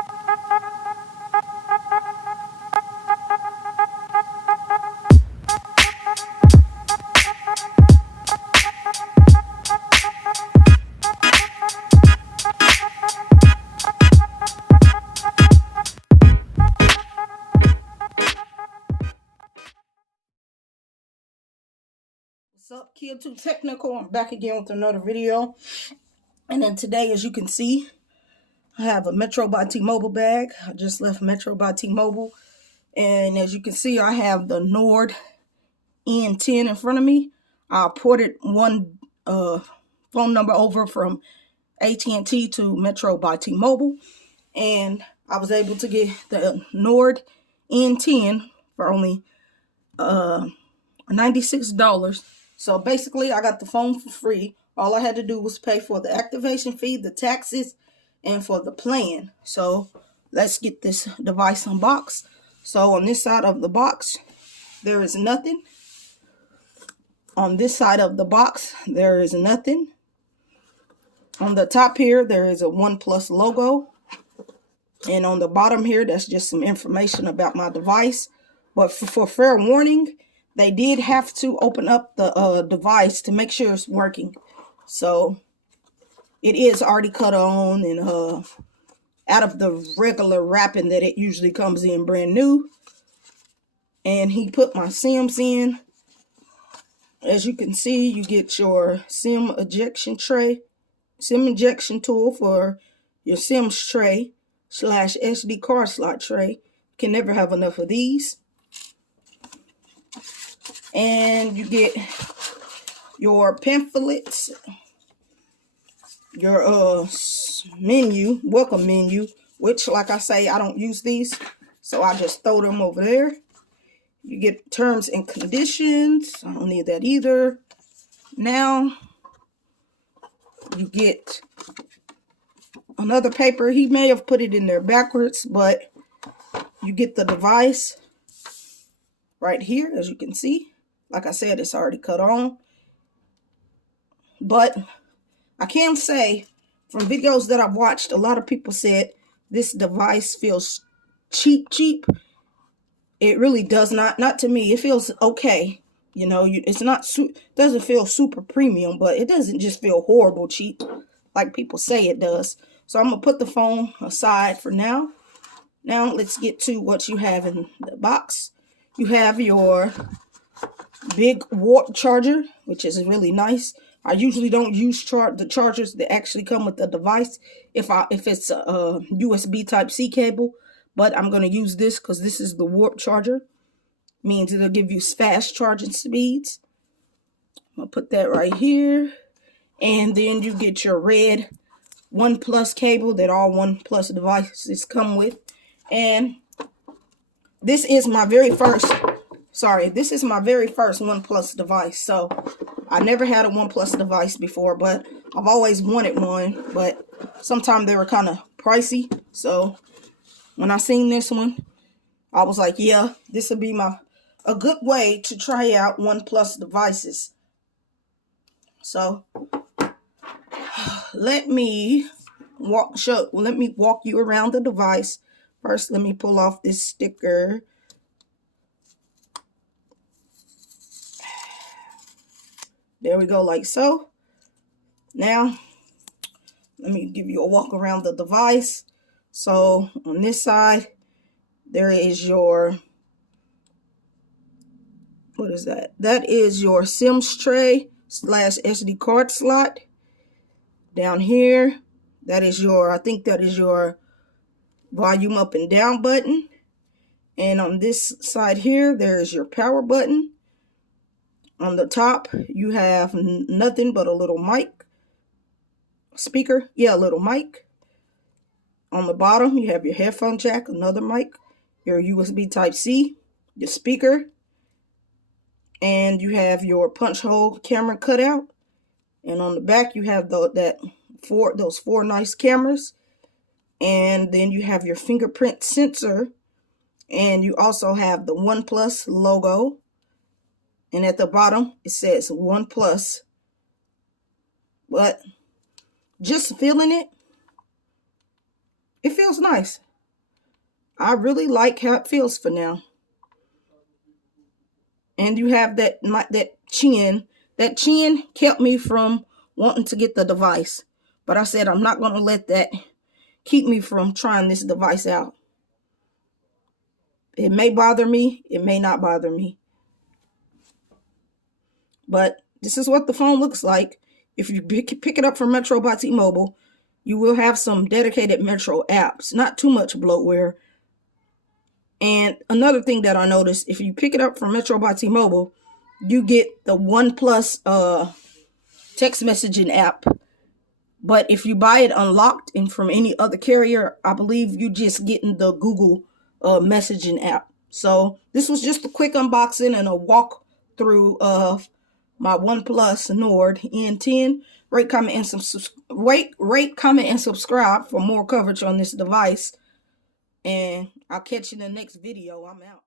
What's up, Kid Too Technical? I'm back again with another video. And then today, as you can see, I have a Metro by T-Mobile bag. I just left Metro by T-Mobile. And as you can see, I have the Nord N10 in front of me. I ported one phone number over from AT&T to Metro by T-Mobile. And I was able to get the Nord N10 for only $96. So basically, I got the phone for free. All I had to do was pay for the activation fee, the taxes, and for the plan. So let's get this device unboxed. So on this side of the box, there is nothing. On this side of the box, there is nothing. On the top here, there is a Oneplus logo. And on the bottom here, that's just some information about my device. But for fair warning, they did have to open up the device to make sure it's working. So it is already cut on and out of the regular wrapping that it usually comes in brand new. And he put my SIMs in. As you can see, you get your SIM ejection tray, SIM injection tool for your SIMs tray / SD card slot tray. You can never have enough of these. And you get your pamphlets, your menu, welcome menu, which, like I say, I don't use these, so I just throw them over there. You get terms and conditions. I don't need that either. Now you get another paper. He may have put it in there backwards, but you get the device right here, as you can see. Like I said, it's already cut on. But I can say, from videos that I've watched, a lot of people said this device feels cheap. It really does not. Not to me. It feels okay. You know, it's not, doesn't feel super premium, but it doesn't just feel horrible cheap like people say it does. So I'm going to put the phone aside for now. Now let's get to what you have in the box. You have your big warp charger, which is really nice. I usually don't use the chargers that actually come with the device if it's a USB Type-C cable, but I'm going to use this because this is the warp charger. Means it'll give you fast charging speeds. I'm going to put that right here. And then you get your red Oneplus cable that all Oneplus devices come with. And this is my very first Oneplus device. So I never had a Oneplus device before, but I've always wanted one. But sometimes they were kind of pricey. So when I seen this one, I was like, yeah, this would be a good way to try out Oneplus devices. So let me walk you around the device. First, let me pull off this sticker. There we go, like so. Now, let me give you a walk around the device. So, on this side, there is your, what is that? That is your SIMs tray / SD card slot. Down here, that is your, I think that is your volume up and down button. And on this side here, there is your power button. On the top, you have nothing but a little mic. Speaker, yeah, a little mic. On the bottom, you have your headphone jack, another mic, your USB Type-C, your speaker, and you have your punch hole camera cutout. And on the back, you have those four nice cameras. And then you have your fingerprint sensor. And you also have the Oneplus logo. And at the bottom, it says Oneplus. But just feeling it, it feels nice. I really like how it feels for now. And you have that chin. That chin kept me from wanting to get the device. But I said I'm not going to let that keep me from trying this device out. It may bother me. It may not bother me. But this is what the phone looks like. If you pick it up from Metro by T-Mobile, you will have some dedicated Metro apps. Not too much bloatware. And another thing that I noticed, if you pick it up from Metro by T-Mobile, you get the Oneplus text messaging app. But if you buy it unlocked and from any other carrier, I believe you just getting the Google messaging app. So this was just a quick unboxing and a walkthrough of my OnePlus Nord N10. Rate, comment, and subscribe for more coverage on this device. And I'll catch you in the next video. I'm out.